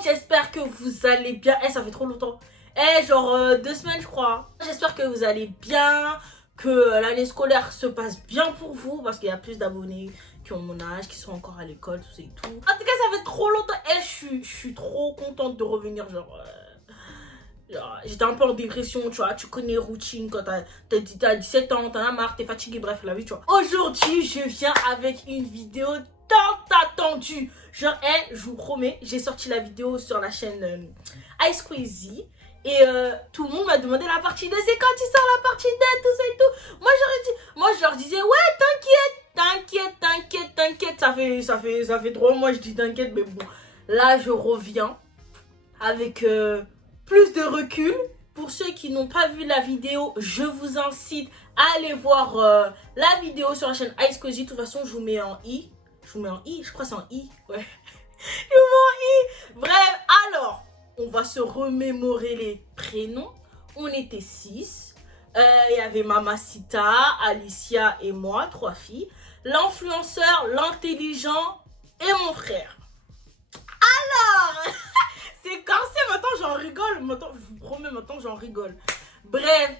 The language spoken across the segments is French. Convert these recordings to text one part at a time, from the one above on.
monde, j'espère que vous allez bien. Ça fait trop longtemps. Genre 2 semaines je crois. J'espère que vous allez bien, que l'année scolaire se passe bien pour vous, parce qu'il y a plus d'abonnés qui ont mon âge, qui sont encore à l'école, tout ça et tout. En tout cas, ça fait trop longtemps. Je suis trop contente de revenir, genre j'étais un peu en dépression, tu vois, tu connais routine quand t'as 17 ans, t'en as marre, t'es fatigué, bref, la vie, tu vois. Aujourd'hui, je viens avec une vidéo tant attendue. Genre, je vous promets, j'ai sorti la vidéo sur la chaîne Ice Crazy. Et tout le monde m'a demandé la partie 2, c'est quand tu sors la partie 2, tout ça et tout. Moi je leur disais, ouais, t'inquiète. Ça fait 3 mois, je dis t'inquiète, mais bon. Là, je reviens avec plus de recul. Pour ceux qui n'ont pas vu la vidéo, je vous incite à aller voir la vidéo sur la chaîne Ice Crazy. De toute façon, je vous mets en i. Je crois que c'est en i, ouais. Je vous mets en i. Bref, alors, on va se remémorer les prénoms. On était 6. Il y avait Mamacita, Alicia et moi, 3 filles. L'influenceur, l'intelligent et mon frère. Alors, c'est cassé, maintenant j'en rigole. Maintenant, je vous promets, maintenant j'en rigole. Bref,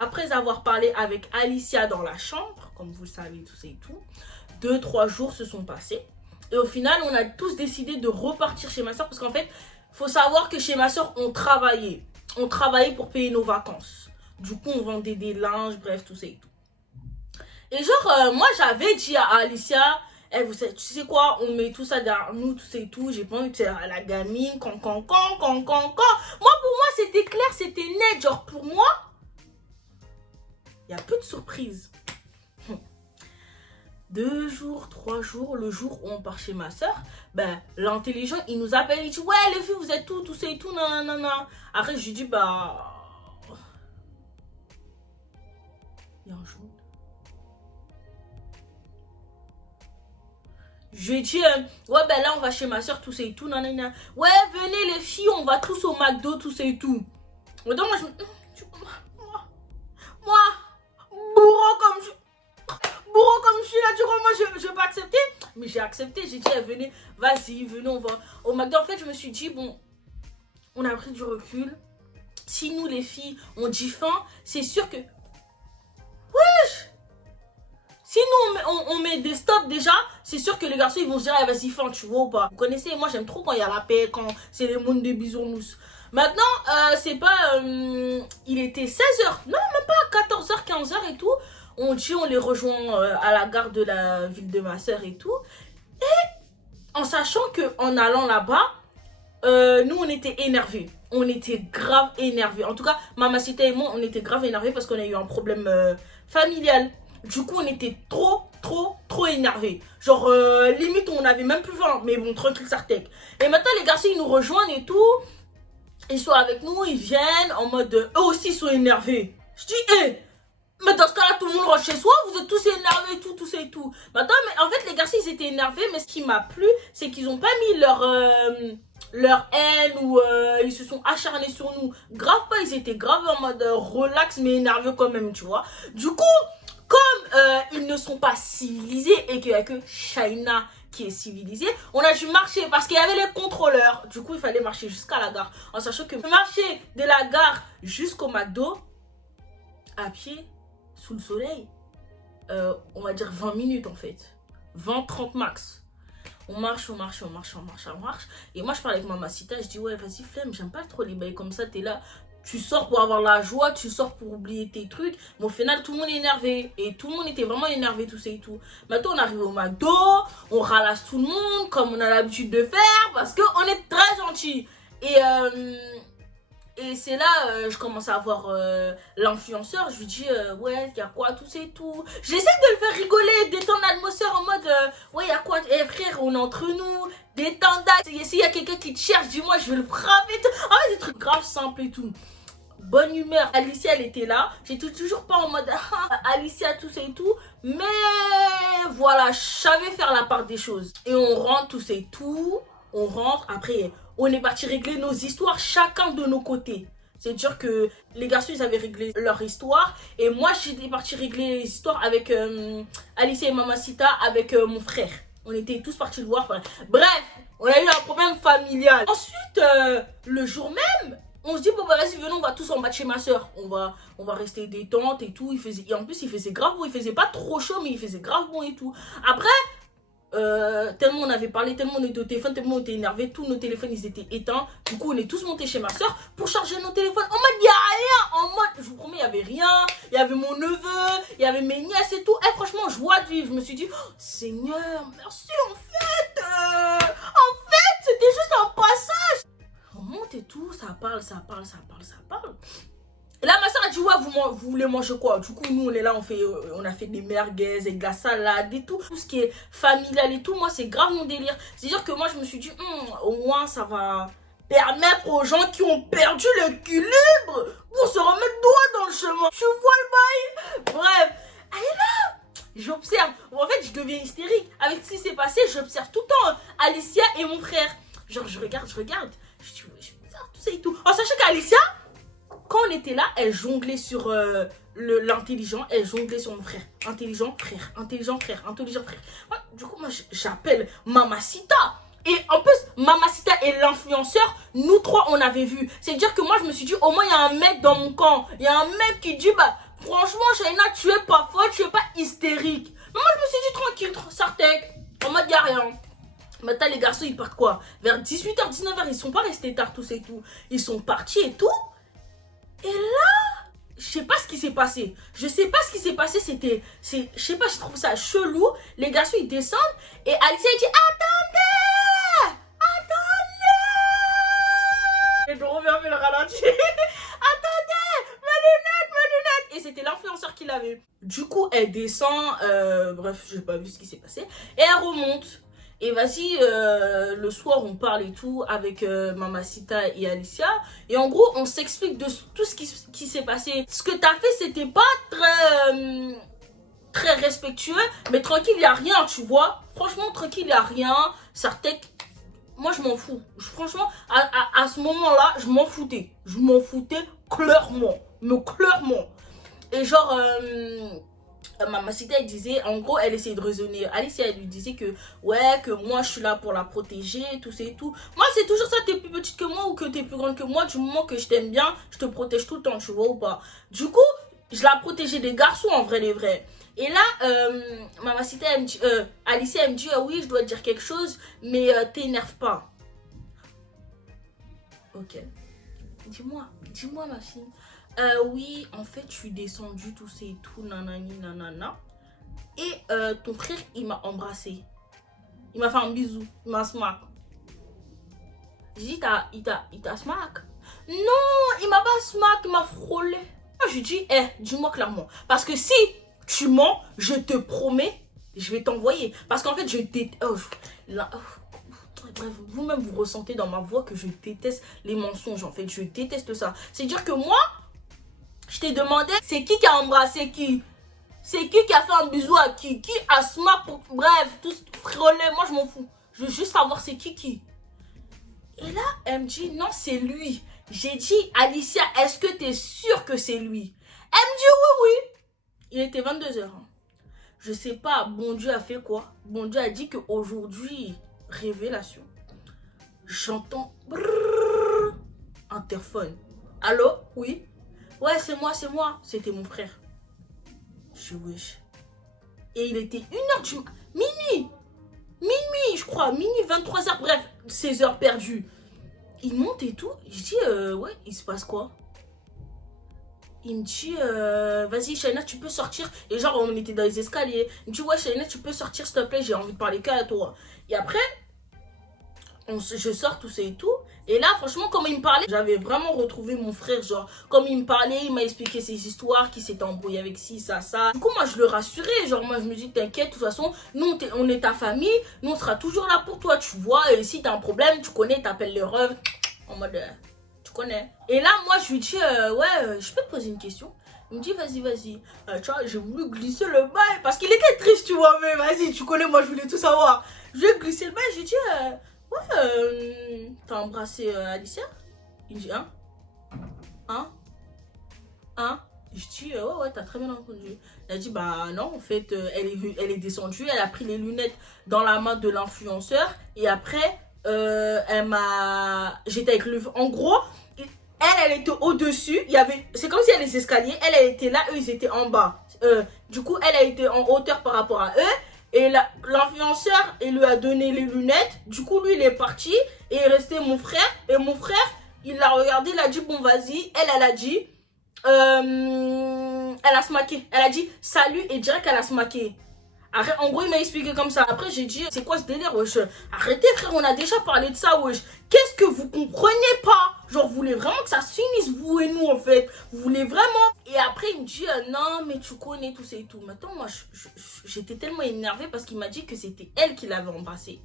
après avoir parlé avec Alicia dans la chambre, comme vous le savez, tout ça et tout, 2-3 jours se sont passés. Et au final, on a tous décidé de repartir chez ma soeur, parce qu'en fait, faut savoir que chez ma soeur, on travaillait. On travaillait pour payer nos vacances. Du coup, on vendait des linges, bref, tout ça et tout. Et genre, moi, j'avais dit à Alicia, tu sais quoi, on met tout ça derrière nous, tout ça et tout. J'ai pas envie de faire la gamine, Moi, pour moi, c'était clair, c'était net. Genre, pour moi, il y a peu de surprises. 2 jours, 3 jours, le jour où on part chez ma soeur, ben, l'intelligent, il nous appelle, il dit, ouais, les filles, vous êtes tout ça et tout, non. Après, je lui dis, bah, il y a un jaune. Je lui ai dit, ouais, ben là, on va chez ma soeur, tout ça et tout, non. Ouais, venez, les filles, on va tous au McDo, tout ça et tout. Donc, moi, bourreau comme je suis là, tu vois, moi, je vais pas accepter. Mais j'ai accepté, j'ai dit, venez, vas-y, venez, on va au McDo. En fait, je me suis dit, bon, on a pris du recul. Si nous, les filles, on dit faim, c'est sûr que... Wesh! Si nous, on met des stops déjà, c'est sûr que les garçons, ils vont se dire, ah, vas-y, faim, tu vois ou pas. Vous connaissez, moi, j'aime trop quand il y a la paix, quand c'est les mondes des bisounours. Maintenant, c'est pas... il était 16h, non, même pas 14h, 15h et tout. On dit, on les rejoint à la gare de la ville de ma soeur et tout. Et en sachant qu'en allant là-bas, nous, on était énervés. On était grave énervés. En tout cas, Mamacita et moi, on était grave énervés parce qu'on a eu un problème familial. Du coup, on était trop énervés. Genre, limite, on avait même plus faim. Mais bon, tranquille, Sartek. Et maintenant, les garçons, ils nous rejoignent et tout. Ils sont avec nous, ils viennent en mode... eux aussi, ils sont énervés. Je dis, mais dans ce cas-là, tout le monde rentre chez soi, vous êtes tous énervés, tout ça et tout. Maintenant, mais en fait, les garçons, ils étaient énervés, mais ce qui m'a plu, c'est qu'ils ont pas mis leur haine ou ils se sont acharnés sur nous. Grave pas, ils étaient grave en mode relax, mais énervés quand même, tu vois. Du coup, comme ils ne sont pas civilisés et qu'il n'y a que Shaina qui est civilisée, on a dû marcher parce qu'il y avait les contrôleurs. Du coup, il fallait marcher jusqu'à la gare. En sachant que marcher de la gare jusqu'au McDo, à pied, sous le soleil, on va dire 20 minutes en fait. 20-30 max. On marche. Et moi, je parle avec Mamacita, je dis, ouais, vas-y, flemme, j'aime pas trop les bails comme ça, t'es là. Tu sors pour avoir la joie, tu sors pour oublier tes trucs. Mais au final, tout le monde est énervé. Et tout le monde était vraiment énervé, tout ça et tout. Maintenant, on arrive au McDo, on ralasse tout le monde, comme on a l'habitude de faire, parce qu'on est très gentils. Et c'est là, je commence à voir l'influenceur, je lui dis, ouais, il y a quoi, tout ça et tout. J'essaie de le faire rigoler, détendre l'atmosphère en mode, ouais, il y a quoi, frère, on est entre nous, détendre. S'il y a quelqu'un qui te cherche, dis-moi, je vais le frapper. En fait, des trucs graves simples et tout. Bonne humeur, Alicia, elle était là. J'étais toujours pas en mode, Alicia, tout ça et tout. Mais voilà, je savais faire la part des choses. Et on rentre, tout ça et tout. On rentre, après, on est parti régler nos histoires chacun de nos côtés. C'est-à-dire que les garçons, ils avaient réglé leur histoire. Et moi, j'étais parti régler les histoires avec Alicia et Mamacita, avec mon frère. On était tous partis le voir. Bref, On a eu un problème familial. Ensuite, le jour même, on se dit, bon, bah, vas-y, venons, on va tous en bas de chez ma soeur. On va rester détente et tout. Et en plus, il faisait grave bon. Il faisait pas trop chaud, mais il faisait grave bon et tout. Après, tellement on avait parlé, tellement on était au téléphone, tellement on était énervé, tous nos téléphones ils étaient éteints. Du coup on est tous montés chez ma soeur pour charger nos téléphones. En mode il y a rien, en mode je vous promets il y avait rien. Il y avait mon neveu, il y avait mes nièces et tout. Et franchement joie de vivre. Je me suis dit oh, Seigneur merci en fait c'était juste un passage. On monte et tout, ça parle. Et là, ma soeur a dit, ouais, vous voulez manger quoi? Du coup, nous, on est là, on a fait des merguez et de la salade et tout. Tout ce qui est familial et tout, moi, c'est grave mon délire. C'est-à-dire que moi, je me suis dit, au moins, ça va permettre aux gens qui ont perdu l'équilibre pour se remettre droit dans le chemin. Tu vois le bail? Bref. Allez là, j'observe. En fait, je deviens hystérique. Avec ce qui s'est passé, j'observe tout le temps Alicia et mon frère. Genre, je regarde. Je dis, ouais, je bizarre, tout ça et tout. En sachant qu'Alicia, quand on était là, elle jonglait sur l'intelligent, elle jonglait sur mon frère. Intelligent frère. Ouais, du coup, moi, j'appelle Mamacita. Et en plus, Mamacita et l'influenceur, nous trois, on avait vu. C'est-à-dire que moi, je me suis dit, au moins, il y a un mec dans mon camp. Il y a un mec qui dit, bah, franchement, Shaina, tu es pas folle, tu es pas hystérique. Mais moi, je me suis dit, tranquille, Sartek. En mode, il n'y a rien. Maintenant, les garçons, ils partent quoi? Vers 18h, 19h, ils sont pas restés tard, tous et tout. Ils sont partis et tout. Et là, je sais pas ce qui s'est passé. Je sais pas, je trouve ça chelou. Les garçons, ils descendent et Alicia, dit attendez. Et je reviens le ralenti. Attendez, mes lunettes. Et c'était l'influenceur qui l'avait. Du coup, elle descend. Bref, j'ai pas vu ce qui s'est passé. Et elle remonte. Et vas-y, le soir, on parle et tout avec Mamacita et Alicia. Et en gros, on s'explique de tout ce qui s'est passé. Ce que t'as fait, c'était pas très respectueux. Mais tranquille, il n'y a rien, tu vois. Franchement, tranquille, il n'y a rien. Sartek, moi, je m'en fous. Franchement, à ce moment-là, je m'en foutais. Je m'en foutais clairement. Mais clairement. Et genre... Mamacita, elle disait, en gros, elle essayait de raisonner. Alicia, elle lui disait que, ouais, que moi, je suis là pour la protéger, tout ça et tout. Moi, c'est toujours ça, t'es plus petite que moi ou que t'es plus grande que moi. Du moment que je t'aime bien, je te protège tout le temps, tu vois ou pas. Du coup, je la protégeais des garçons, en vrai, les vrais. Et là, Mamacita, elle me dit, Alicia, elle me dit, oui, je dois te dire quelque chose, mais t'énerve pas. Ok. Dis-moi, ma fille. Oui, en fait, je suis descendue, tout ça et tout, nanani, nanana. Et ton frère, il m'a embrassé. Il m'a fait un bisou. Il m'a smack. J'ai dit, il t'a smack? Non, il m'a pas smack, il m'a frôlé. Moi, je lui dis, dis-moi clairement. Parce que si tu mens, je te promets, je vais t'envoyer. Parce qu'en fait, je déteste... Bref, vous-même, vous ressentez dans ma voix que je déteste les mensonges, en fait. Je déteste ça. C'est-à-dire que moi, je t'ai demandé, c'est qui a embrassé qui? C'est qui a fait un bisou à qui? Qui a smack pour... Bref, tout frôlé, moi je m'en fous. Je veux juste savoir c'est qui. Et là, elle me dit, non, c'est lui. J'ai dit, Alicia, est-ce que t'es sûre que c'est lui? Elle me dit, oui. Il était 22h. Je sais pas, bon Dieu a fait quoi? Bon Dieu a dit qu'aujourd'hui, révélation. J'entends... Interphone. Allô? Oui? Ouais, c'est moi. C'était mon frère. Je wesh. Et il était 1h du matin. Minuit, je crois. Minuit, 23h. Bref, 16h perdues. Il monte et tout. Je dis, ouais, il se passe quoi? Il me dit, vas-y, Shaina, tu peux sortir. Et genre, on était dans les escaliers. Il me dit, ouais, Shaina, tu peux sortir, s'il te plaît. J'ai envie de parler qu'à toi. Et après, je sors tout ça et tout. Et là, franchement, comme il me parlait, j'avais vraiment retrouvé mon frère. Genre, comme il me parlait, il m'a expliqué ses histoires, qu'il s'était embrouillé avec ci, ça. Du coup, moi, je le rassurais. Genre, moi, je me dis, t'inquiète, de toute façon, nous, on est ta famille. Nous, on sera toujours là pour toi, tu vois. Et si t'as un problème, tu connais, t'appelles les refs. En mode, tu connais. Et là, moi, je lui dis, ouais, je peux te poser une question? Il me dit, vas-y. Tu vois, j'ai voulu glisser le bail. Parce qu'il était triste, tu vois. Mais vas-y, tu connais, moi, je voulais tout savoir. Je lui ai glissé le bail, je lui ai dit, ouais, t'as embrassé Alicia? Il me dit, hein? Je dis, ouais, t'as très bien entendu. Elle a dit, bah non, en fait, elle est descendue, elle a pris les lunettes dans la main de l'influenceur et après, J'étais avec le... En gros, elle était au-dessus. C'est comme s'il y avait les escaliers. Elle était là, eux, ils étaient en bas. Du coup, elle a été en hauteur par rapport à eux. Et l'influenceur, il lui a donné les lunettes. Du coup, lui, il est parti. Et il restait mon frère. Et mon frère, il l'a regardé, il a dit, bon, vas-y. Elle a dit, elle a smacké. Elle a dit, salut, et direct, elle a smacké. En gros, il m'a expliqué comme ça. Après, j'ai dit, c'est quoi ce délire, wesh? Arrêtez, frère, on a déjà parlé de ça, wesh. Qu'est-ce que vous comprenez pas? Genre, vous voulez vraiment que ça se finisse, vous et nous, en fait. Vous voulez vraiment. Et après, il me dit, non, mais tu connais tout ça et tout. Maintenant, moi, j'étais tellement énervée parce qu'il m'a dit que c'était elle qui l'avait embrassé.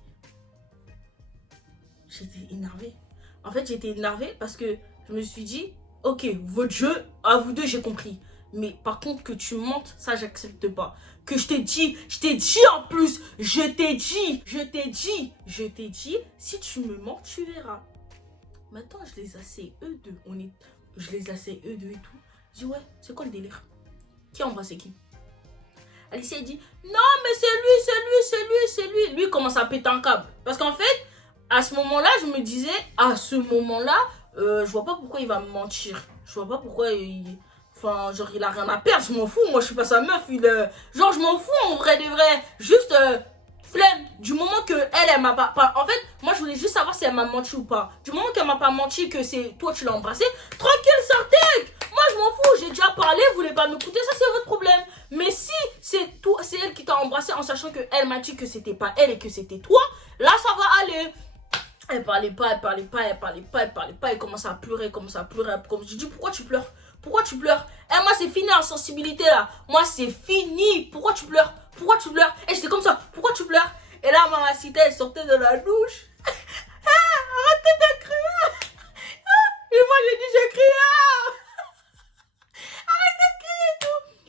J'étais énervée. En fait, j'étais énervée parce que je me suis dit, ok, votre jeu, à vous deux, j'ai compris. Mais par contre, que tu mentes, ça, j'accepte pas. Que je t'ai dit en plus, je t'ai dit, si tu me mens, tu verras. Maintenant, je les assais eux deux. Je les assais eux deux et tout. Je dis, ouais, c'est quoi le délire? Qui a embrassé qui? Alicia, dit, non, mais c'est lui. Lui, il commence à péter un câble. Parce qu'en fait, à ce moment-là, je me disais, je vois pas pourquoi il va me mentir. Je vois pas pourquoi Enfin, genre, il a rien à perdre, je m'en fous. Moi, je suis pas sa meuf. Genre, je m'en fous en vrai de vrai. Juste, flemme. Du moment que elle m'a pas. En fait, moi, je voulais juste savoir si elle m'a menti ou pas. Du moment qu'elle m'a pas menti, que c'est toi, tu l'as embrassé, tranquille, sortez. Moi, je m'en fous. J'ai déjà parlé, vous voulez pas m'écouter, ça, c'est votre problème. Mais si c'est elle qui t'a embrassé en sachant qu'elle m'a dit que c'était pas elle et que c'était toi, là, ça va aller. Elle parlait pas. Elle commence à pleurer. Je dis, pourquoi tu pleures? Moi, c'est fini la sensibilité là. Moi, c'est fini. Pourquoi tu pleures? Et j'étais comme ça. Pourquoi tu pleures? Et là, Mamacita, elle sortait de la douche. Arrêtez de crier. Et moi, j'ai crié.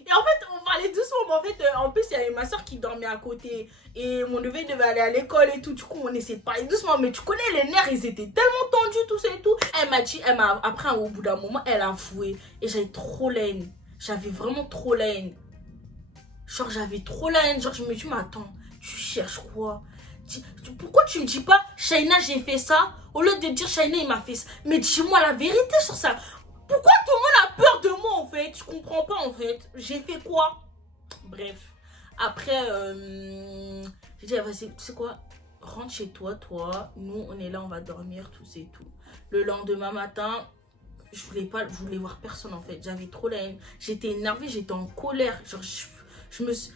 Et en fait, on parlait doucement, mais en plus, il y avait ma soeur qui dormait à côté. Et mon neveu devait aller à l'école et tout. Du coup, on essayait de parler doucement. Mais tu connais, les nerfs, ils étaient tellement tendus, tout ça et tout. Après, au bout d'un moment, elle a avoué. Et j'avais trop la haine. J'avais vraiment trop la haine. Genre, j'avais trop la haine. Genre, je me dis, mais attends, tu cherches quoi? Pourquoi tu me dis pas, Shaina, j'ai fait ça? Au lieu de dire, Shaina, il m'a fait ça. Mais dis-moi la vérité sur ça. Pourquoi tout le monde a peur de moi en fait? Je comprends pas en fait. J'ai fait quoi? Bref. Après, j'ai dit, vas-y, tu sais quoi? Rentre chez toi, toi. Nous, on est là, on va dormir, tout c'est tout. Le lendemain matin, je voulais voir personne en fait. J'avais trop la haine. J'étais énervée, j'étais en colère. Genre, je me suis.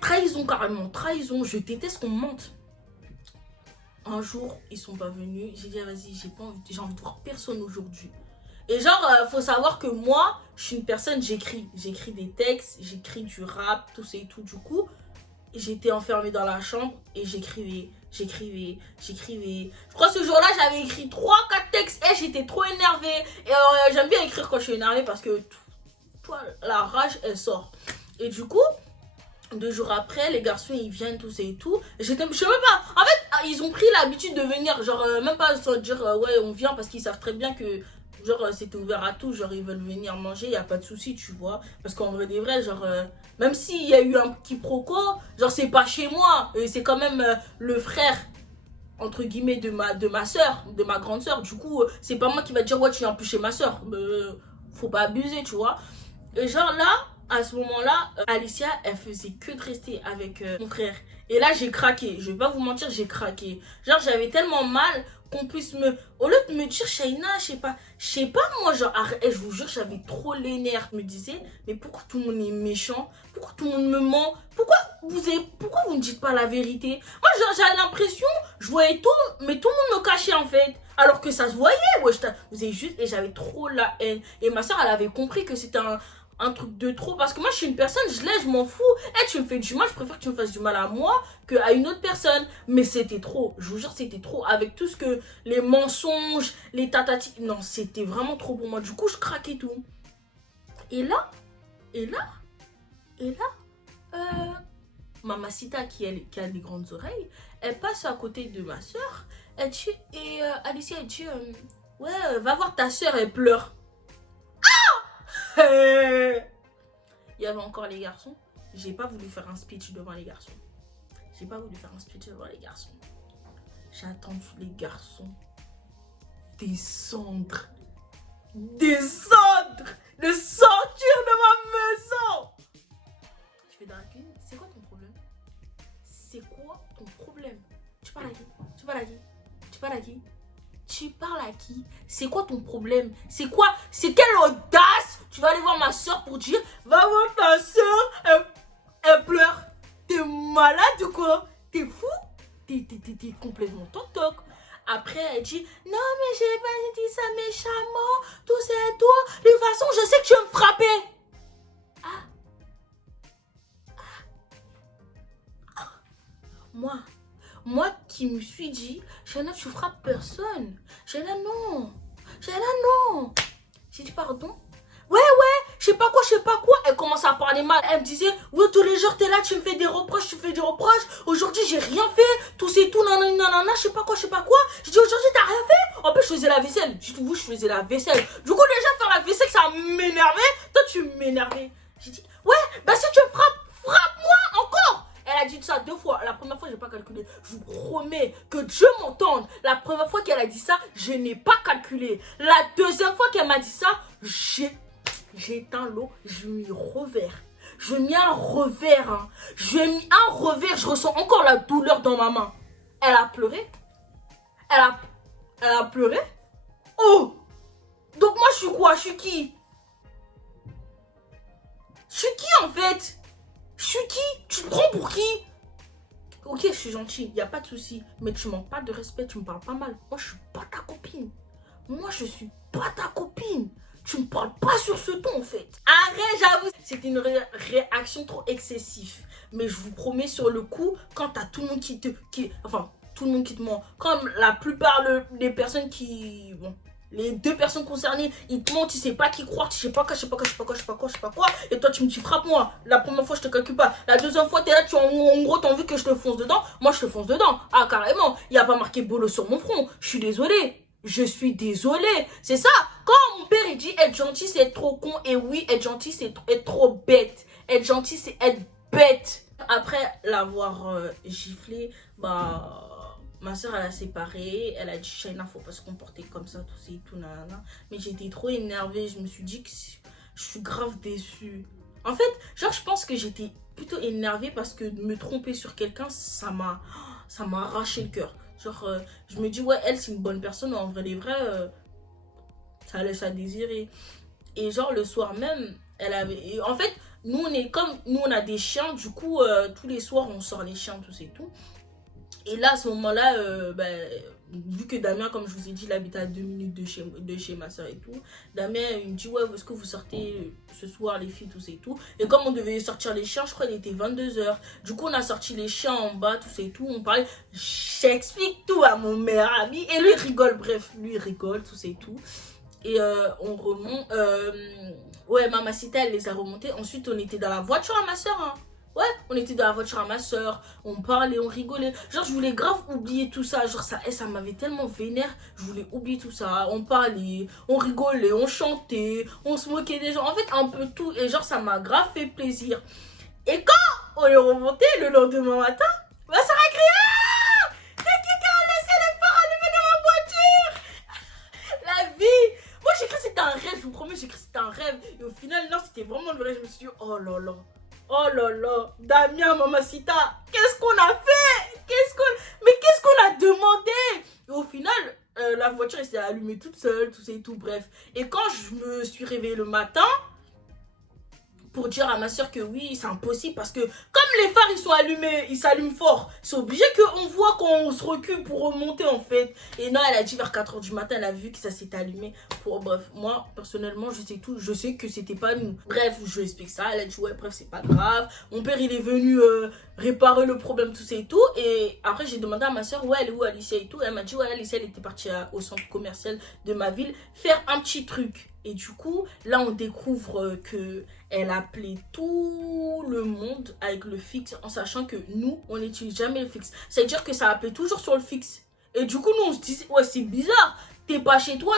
Trahison carrément, trahison. Je déteste qu'on me mente. Un jour, ils sont pas venus. J'ai dit, vas-y, j'ai envie de voir personne aujourd'hui. Et genre, faut savoir que moi, je suis une personne, j'écris des textes, j'écris du rap, tout ça et tout. Du coup, j'étais enfermée dans la chambre et j'écrivais. Je crois que ce jour-là, j'avais écrit 3-4 textes et j'étais trop énervée. Et j'aime bien écrire quand je suis énervée parce que la rage, elle sort. Et du coup, 2 jours après, les garçons ils viennent, tout ça et tout. Je sais même pas. En fait, ils ont pris l'habitude de venir, genre même pas sans dire ouais, on vient parce qu'ils savent très bien que genre c'était ouvert à tout, genre ils veulent venir manger, y a pas de souci, tu vois. Parce qu'en vrai des vrais, genre même s'il y a eu un quiproquo, genre c'est pas chez moi, c'est quand même le frère entre guillemets de ma soeur, de ma grande soeur. Du coup, c'est pas moi qui va dire ouais, tu viens plus chez ma soeur. Faut pas abuser, tu vois. Et genre là, à ce moment-là, Alicia, elle faisait que de rester avec mon frère. Et là, j'ai craqué. Je vais pas vous mentir, j'ai craqué. Genre, j'avais tellement mal qu'on puisse me... Au lieu de me dire, Shaina, je sais pas moi, genre, arrête, je vous jure, j'avais trop les nerfs. Je me disais, mais pourquoi tout le monde est méchant? Pourquoi tout le monde me ment? Pourquoi vous ne dites pas la vérité? Moi, j'avais l'impression, je voyais tout, mais tout le monde me cachait en fait. Alors que ça se voyait, ouais, vous avez juste... Et j'avais trop la haine. Et ma soeur, elle avait compris que c'était un truc de trop, parce que moi je suis une personne, je m'en fous. Tu me fais du mal, je préfère que tu me fasses du mal à moi qu'à une autre personne. Mais c'était trop, je vous jure, c'était trop. Avec tout ce que les mensonges, les tatatis, non, c'était vraiment trop pour moi. Du coup, je craquais tout. Et là, Mamacita qui a des grandes oreilles, elle passe à côté de ma soeur. Elle dit, Alicia, elle dit, ouais, va voir ta soeur, elle pleure. Il y avait encore les garçons. J'ai pas voulu faire un speech devant les garçons. J'ai attendu les garçons descendre. Descendre. De sortir de ma maison. Je vais dans la cuisine. C'est quoi ton problème? C'est quoi ton problème? Tu parles à qui? Tu parles à qui? Tu parles à qui? Tu parles à qui? C'est quoi ton problème? C'est quoi? C'est quelle audace? Tu vas aller voir ma soeur pour dire, va voir ta soeur, elle pleure. T'es malade ou quoi? T'es fou? T'es complètement toc. Après, elle dit, non mais j'ai pas dit ça méchamment, tout c'est tout. De toute façon, je sais que tu vas me frapper. Moi qui me suis dit, Shana, tu frappes personne. Shana, non. J'ai dit, pardon? Ouais, je sais pas quoi. Elle commence à parler mal. Elle me disait, oui, tous les jours, t'es là, tu me fais des reproches, Aujourd'hui, j'ai rien fait. Tout c'est tout, nanana, je sais pas quoi. J'ai dit, aujourd'hui, t'as rien fait? En plus, je faisais la vaisselle. J'ai dit, oui, je faisais la vaisselle. Du coup, déjà, faire la vaisselle, ça m'énervait. Toi, tu m'énervais. J'ai dit, ouais, bah si tu me frappes, frappe-moi encore. Elle a dit ça 2 fois. La première fois, j'ai pas calculé. Je vous promets que Dieu m'entende. La première fois qu'elle a dit ça, je n'ai pas calculé. La deuxième fois qu'elle m'a dit ça, j'ai éteint l'eau. Je mis revers. Je mis un revers. Hein. Je ressens encore la douleur dans ma main. Elle a pleuré. Elle a pleuré. Oh! Donc moi, je suis quoi? Je suis qui? Je suis qui en fait? Je suis qui? Tu te prends pour qui? Ok, je suis gentille, il n'y a pas de souci. Mais tu manques pas de respect, tu me parles pas mal. Moi, je suis pas ta copine. Tu me parles pas sur ce ton en fait. Arrête, j'avoue. C'était une réaction trop excessive. Mais je vous promets sur le coup, quand t'as tout le monde tout le monde qui te ment. Comme la plupart des personnes qui... Bon, les 2 personnes concernées, ils te mentent, tu sais pas qui croire, tu sais pas quoi. Et toi, tu me dis, frappe-moi. La première fois, je te calcule pas. La deuxième fois, t'es là, en gros, t'as envie que je te fonce dedans. Moi, je te fonce dedans. Ah, carrément. Il n'y a pas marqué bolo sur mon front. Je suis désolée. C'est ça. Quand mon père, il dit, être gentil, c'est être trop con. Et oui, être gentil, c'est être trop bête. Être gentil, c'est être bête. Après l'avoir giflé, bah... Ma soeur, elle a séparé, elle a dit, Shaina, faut pas se comporter comme ça, tout c'est tout, nanana. Mais j'étais trop énervée, je me suis dit que je suis grave déçue. En fait, genre, je pense que j'étais plutôt énervée parce que me tromper sur quelqu'un, ça m'a arraché le cœur. Genre, je me dis, ouais, elle, c'est une bonne personne, en vrai, les vrais, ça laisse à désirer. Et genre, le soir même, elle avait... Et en fait, nous, on a des chiens, du coup, tous les soirs, on sort les chiens, tout c'est tout. Et là, à ce moment-là, vu que Damien, comme je vous ai dit, il habite à 2 minutes de chez ma soeur et tout, Damien, il me dit, ouais, est-ce que vous sortez ce soir, les filles, tout ça et tout. Et comme on devait sortir les chiens, je crois qu'il était 22h. Du coup, on a sorti les chiens en bas, tout ça et tout. On parlait, j'explique tout à mon meilleur ami. Et lui, il rigole, bref, lui, il rigole, tout ça et tout. Et on remonte. Ouais, Mamacita, elle les a remontés. Ensuite, on était dans la voiture à ma soeur, hein. Ouais, on était dans la voiture à ma soeur, on parlait, on rigolait. Genre, je voulais grave oublier tout ça. Genre, ça m'avait tellement vénère. Je voulais oublier tout ça. On parlait, on rigolait, on chantait, on se moquait des gens. En fait, un peu tout. Et genre, ça m'a grave fait plaisir. Et quand on est remonté le lendemain matin, ma soeur a crié, ah, c'est qui a laissé les phares allumés dans ma voiture? La vie. Moi, j'ai cru que c'était un rêve. Je vous promets, j'ai cru que c'était un rêve. Et au final, non, c'était vraiment le rêve. Je me suis dit, oh là là. Oh là là, Damien, Mamacita, qu'est-ce qu'on a fait? Mais qu'est-ce qu'on a demandé? Et au final, la voiture elle s'est allumée toute seule, tout ça et tout, bref. Et quand je me suis réveillée le matin, pour dire à ma soeur que oui, c'est impossible parce que comme les phares ils sont allumés, ils s'allument fort, c'est obligé qu'on voit quand on se recule pour remonter en fait. Et non, elle a dit vers 4h du matin, elle a vu que ça s'est allumé. Bref, moi personnellement, je sais que c'était pas nous. Bref, je lui explique ça, elle a dit ouais, bref, c'est pas grave. Mon père il est venu réparer le problème, tout ça et tout. Et après, j'ai demandé à ma soeur, ouais, elle est où Alicia et tout. Elle m'a dit ouais, Alicia elle était partie au centre commercial de ma ville faire un petit truc. Et du coup, là, on découvre que elle appelait tout le monde avec le fixe en sachant que nous, on n'utilise jamais le fixe. C'est-à-dire que ça appelait toujours sur le fixe. Et du coup, nous, on se disait, ouais, c'est bizarre. t'es pas chez toi,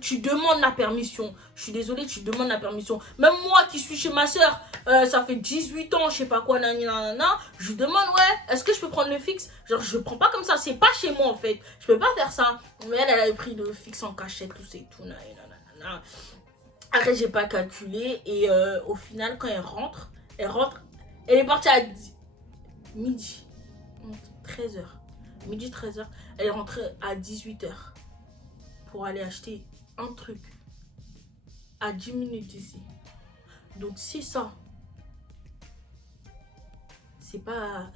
tu demandes la permission. Je suis désolée, tu demandes la permission. Même moi qui suis chez ma soeur, ça fait 18 ans, je sais pas quoi, nanana, je lui demande, ouais, est-ce que je peux prendre le fixe? Genre, je prends pas comme ça, c'est pas chez moi en fait. Je peux pas faire ça. Mais elle avait pris le fixe en cachette, tout c'est tout, nanana. Après, j'ai pas calculé et au final, quand elle rentre, elle est partie à midi, 13h. Midi 13h, elle est rentrée à 18h pour aller acheter un truc à 10 minutes d'ici. Donc si ça, c'est pas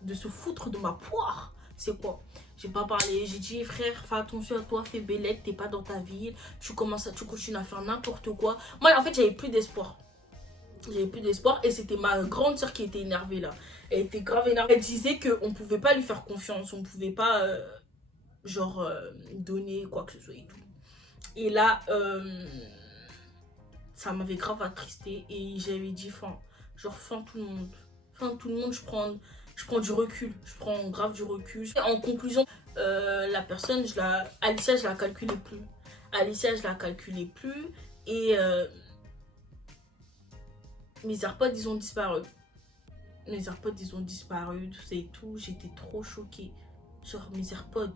de se foutre de ma poire, c'est quoi? J'ai pas parlé, j'ai dit frère, fais attention à toi, fais bellec, t'es pas dans ta ville, tu continues à faire n'importe quoi. Moi en fait j'avais plus d'espoir. J'avais plus d'espoir et c'était ma grande soeur qui était énervée là. Elle était grave énervée. Elle disait qu'on pouvait pas lui faire confiance, on pouvait pas donner quoi que ce soit et tout. Et là, ça m'avait grave attristé et j'avais dit fin tout le monde. Fin tout le monde, je prends du recul. Je prends grave du recul. En conclusion, la personne, Alicia, je la calculais plus. Alicia, je la calculais plus et mes AirPods, ils ont disparu. Mes AirPods, ils ont disparu, tout ça et tout. J'étais trop choquée. Genre, mes AirPods.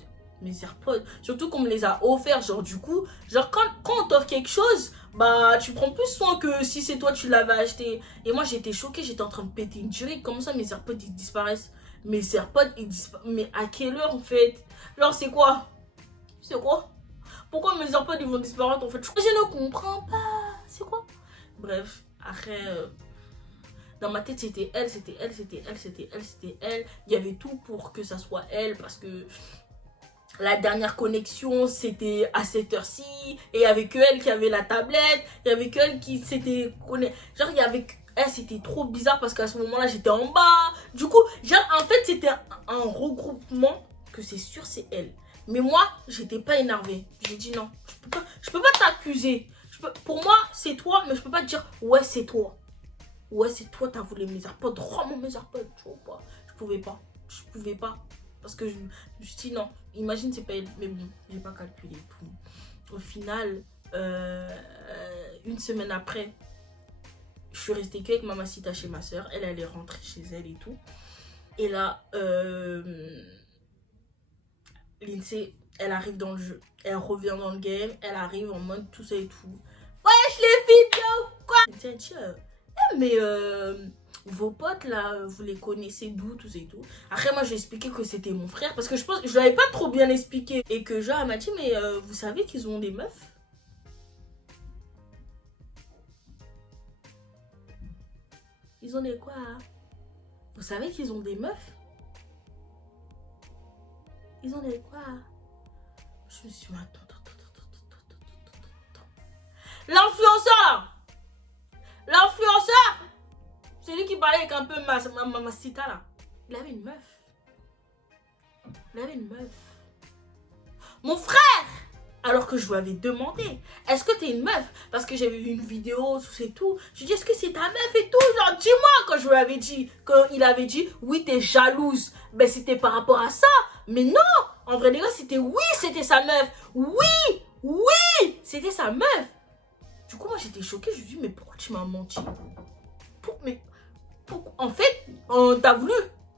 Surtout qu'on me les a offerts. Genre, du coup, genre, quand on t'offre quelque chose, bah, tu prends plus soin que si c'est toi, tu l'avais acheté. Et moi, j'étais choquée. J'étais en train de péter une durée. Comment ça, mes AirPods, ils disparaissent? Mes AirPods, ils disparaissent. Mais à quelle heure, en fait? Genre, c'est quoi? C'est quoi? Pourquoi mes AirPods, ils vont disparaître, en fait? Je ne comprends pas. C'est quoi? Bref, après... dans ma tête, c'était elle. Il y avait tout pour que ça soit elle parce que la dernière connexion, c'était à cette heure-ci. Et il y avait que elle qui avait la tablette. Il y avait que elle qui s'était connectée. Genre, il y avait elle, c'était trop bizarre parce qu'à ce moment-là, j'étais en bas. Du coup, genre, en fait, c'était un regroupement que c'est sûr, c'est elle. Mais moi, j'étais pas énervée. J'ai dit non, je peux pas t'accuser. Pour moi, c'est toi, mais je peux pas te dire ouais, c'est toi. Ouais, c'est toi, t'as voulu mes AirPods. Rends-moi mes AirPods. Tu vois pas. Je pouvais pas. Parce que je me suis dit non. Imagine, c'est pas elle. Mais bon, j'ai pas calculé tout. Au final, une semaine après, je suis restée qu'avec Mamacita chez ma soeur. Elle est rentrée chez elle et tout. Et là, Lindsay, elle arrive dans le jeu. Elle revient dans le game. Elle arrive en mode tout ça et tout. Wesh les vidéos, quoi. Lindsay, elle dit, mais vos potes là, vous les connaissez d'où, tout ça et tout. Après moi j'ai expliqué que c'était mon frère parce que je pense que je l'avais pas trop bien expliqué. Et que genre elle m'a dit mais vous savez qu'ils ont des meufs? Ils ont des quoi? Vous savez qu'ils ont des meufs? Ils ont des quoi? Je me suis dit attends. L'influenceur là! L'influenceur! Celui qui parlait avec un peu Mamacita là. Il avait une meuf. Mon frère! Alors que je lui avais demandé, est-ce que t'es une meuf? Parce que j'avais vu une vidéo, tout c'est tout. Je lui ai dit, est-ce que c'est ta meuf et tout? Genre, dis-moi quand je lui avais dit, quand il avait dit, oui, t'es jalouse. Ben, c'était par rapport à ça. Mais non! En vrai, les gars, c'était sa meuf. Oui! C'était sa meuf. Du coup, moi, j'étais choquée. Je lui ai dit, mais pourquoi tu m'as menti? En fait,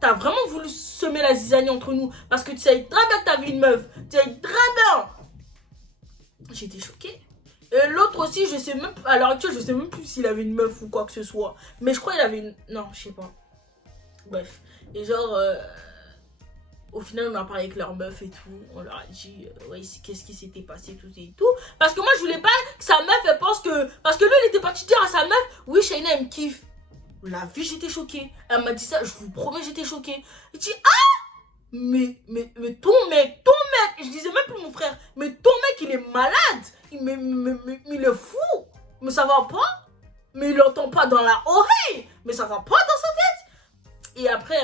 t'as vraiment voulu semer la zizanie entre nous. Parce que tu savais très bien que t'avais une meuf. Tu savais très bien. J'étais choquée. Et l'autre aussi, je sais même, à l'heure actuelle, je sais même plus s'il avait une meuf ou quoi que ce soit. Mais je crois qu'il avait une... Non, je sais pas. Bref. Et genre, au final, on a parlé avec leur meuf et tout. On leur a dit, ouais, qu'est-ce qui s'était passé, tout et tout. Parce que moi, je voulais pas que sa meuf, elle pense que... Parce que lui, il était parti dire à sa meuf, oui, Shaina, elle me kiffe. La vie, j'étais choquée. Elle m'a dit ça, je vous promets, j'étais choquée. Il dit, ah! Mais ton mec, je disais même pour mon frère, mais ton mec, il est malade. Il est fou. Mais ça va pas. Mais il entend pas dans la oreille. Mais ça va pas dans sa tête. Et après,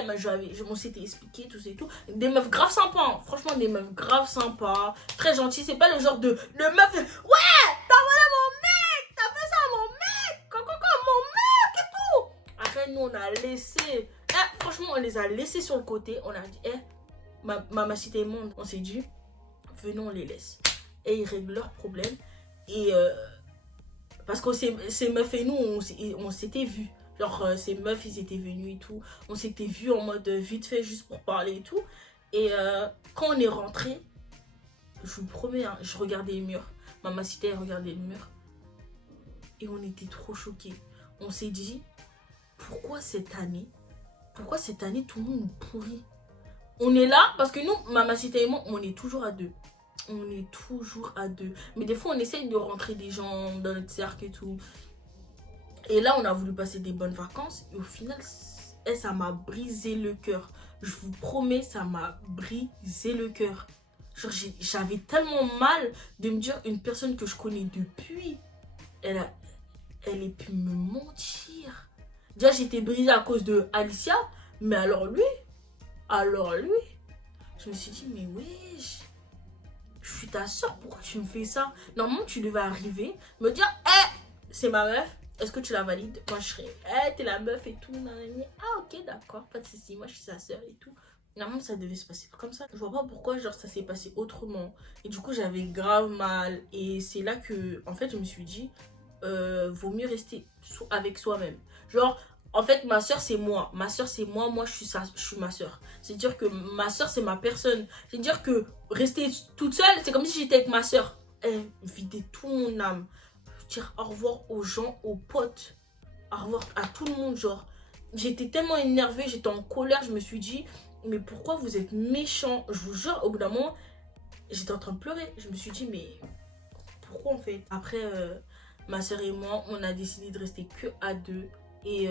on s'était expliqué, tout ça et tout. Des meufs grave sympas. Hein. Franchement, des meufs grave sympas. Très gentilles. C'est pas le genre de meuf. Ouais, t'as volé mon mec. T'as fait ça à mon mec. Quoi, mon mec et tout. Après, nous, on a laissé. Franchement, on les a laissés sur le côté. On a dit, Mamacita et Monde. On s'est dit, venons, on les laisse. et ils règlent leurs problèmes. Et parce que ces meufs et nous, on s'était vus. Genre, ces meufs, ils étaient venus et tout. On s'était vus en mode vite fait, juste pour parler et tout. Et quand on est rentré, je vous promets, hein, je regardais les murs. Mamacita, elle regardait le mur. Et on était trop choqués. On s'est dit, pourquoi cette année, tout le monde nous pourrit? On est là parce que nous, Mamacita et moi, on est toujours à deux. On est toujours à deux. Mais des fois, on essaye de rentrer des gens dans notre cercle et tout. Et là, on a voulu passer des bonnes vacances. Et au final, ça m'a brisé le cœur. Je vous promets, ça m'a brisé le cœur. Genre, j'avais tellement mal de me dire une personne que je connais depuis, elle ait pu me mentir. Déjà, j'étais brisée à cause de Alicia. Mais alors lui, je me suis dit, mais wesh, je suis ta soeur, pourquoi tu me fais ça? Normalement, tu devais arriver, me dire, c'est ma meuf, est-ce que tu la valides? Moi, je serais, t'es la meuf et tout. Nanani. Ah, ok, d'accord, pas de soucis, moi, je suis sa soeur et tout. Normalement, ça devait se passer comme ça. Je vois pas pourquoi, genre, ça s'est passé autrement. Et du coup, j'avais grave mal. Et c'est là que, en fait, je me suis dit, vaut mieux rester avec soi-même. Genre, en fait, ma soeur, c'est moi. Ma soeur, c'est moi. Moi, je suis ma soeur. C'est-à-dire que ma soeur, c'est ma personne. C'est-à-dire que rester toute seule, c'est comme si j'étais avec ma soeur. Vider tout mon âme. Dire au revoir aux gens, aux potes. Au revoir à tout le monde, genre. J'étais tellement énervée, j'étais en colère. Je me suis dit, mais pourquoi vous êtes méchants? Je vous jure, au bout d'un moment, j'étais en train de pleurer. Je me suis dit, mais pourquoi en fait? Après, ma soeur et moi, on a décidé de rester que à deux. Et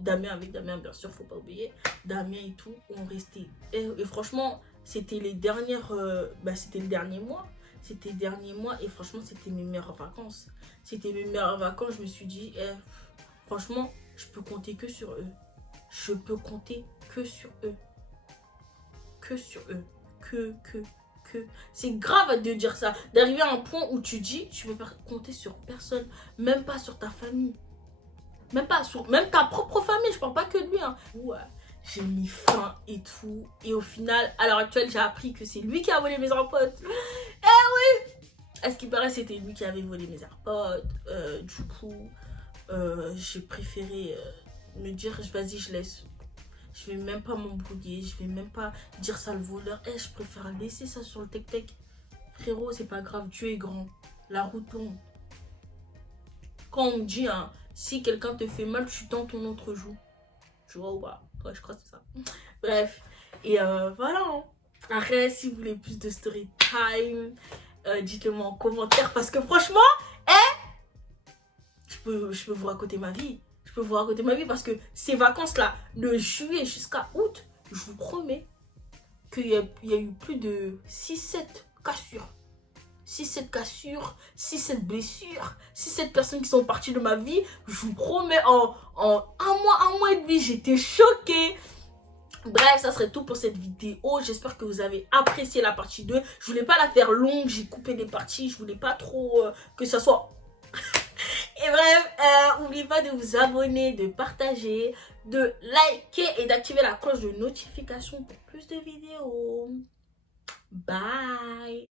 Damien, avec Damien, bien sûr, faut pas oublier. Damien et tout, on restait. Et franchement, c'était les dernières. C'était le dernier mois. C'était le dernier mois. Et franchement, c'était mes meilleures vacances. C'était mes meilleures vacances. Je me suis dit, franchement, je peux compter que sur eux. Je peux compter que sur eux. Que sur eux. Que. C'est grave de dire ça. D'arriver à un point où tu dis, tu peux pas compter sur personne. Même pas sur ta famille. Même ta propre famille, je parle pas que de lui. Hein. Ouais, j'ai mis fin et tout. Et au final, à l'heure actuelle, j'ai appris que c'est lui qui a volé mes AirPods. Eh oui! À ce qui paraît, c'était lui qui avait volé mes AirPods. Du coup, j'ai préféré me dire, vas-y, je laisse. Je vais même pas m'embrouiller. Je vais même pas dire ça le voleur. Je préfère laisser ça sur le tech-tech. Frérot, c'est pas grave, Dieu est grand. La route tourne. Quand on me dit, hein, si quelqu'un te fait mal, tu tends ton autre joue. Tu vois ou pas? Ouais, je crois que c'est ça. Bref. Et voilà. Hein. Après, si vous voulez plus de story time, dites-le moi en commentaire. Parce que franchement, je peux vous raconter ma vie. Je peux vous raconter ma vie parce que ces vacances-là, de juillet jusqu'à août, je vous promets qu'il y a eu plus de 6-7 cassures. 6-7 cassures, 6-7 blessures, 6-7 personnes qui sont parties de ma vie. Je vous promets, en un mois et demi, j'étais choquée. Bref, ça serait tout pour cette vidéo. J'espère que vous avez apprécié la partie 2. Je voulais pas la faire longue, j'ai coupé des parties. Je voulais pas trop que ça soit... Et bref, n'oubliez pas de vous abonner, de partager, de liker et d'activer la cloche de notification pour plus de vidéos. Bye!